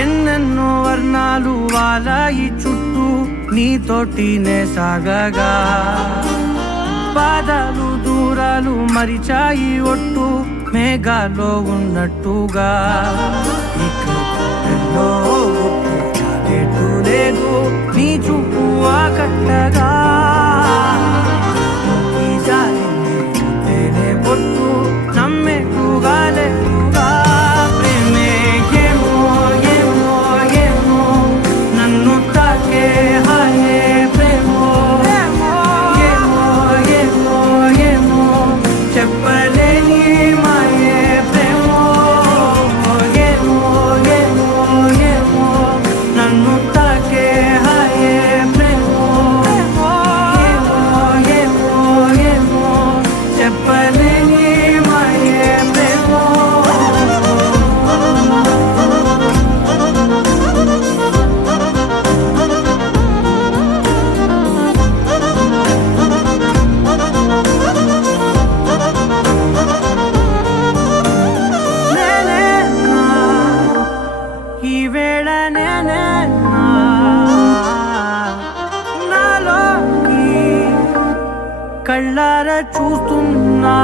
ఎన్నెన్నో వర్ణాలు వాలాయి చుట్టూ నీతోటినే సాగగా పాదాలు దూరాలు మరిచాయి ఒట్టు మేఘాలో ఉన్నట్టుగా ఇక లేదు నీ చూపు ఆకట్టగా ఈ జాలినే పొట్టు నమ్మేట్టుగా లేటుగా ప్రేమే ఏమో ఏమో ఏమో నన్ను తాకే హాయే ప్రేమో ఏమో ఏమో ఏమో చెప్పలేని మాయే ప్రేమో ఏమో ఏమో ఏమో నన్ను తాకే హాయే ప్రేమో ఏమో ఏమో ఏమో చెప్పలేని మాయే ప్రేమో ఈ వేళ నేనే నాలోకి కళ్ళారా చూస్తున్నా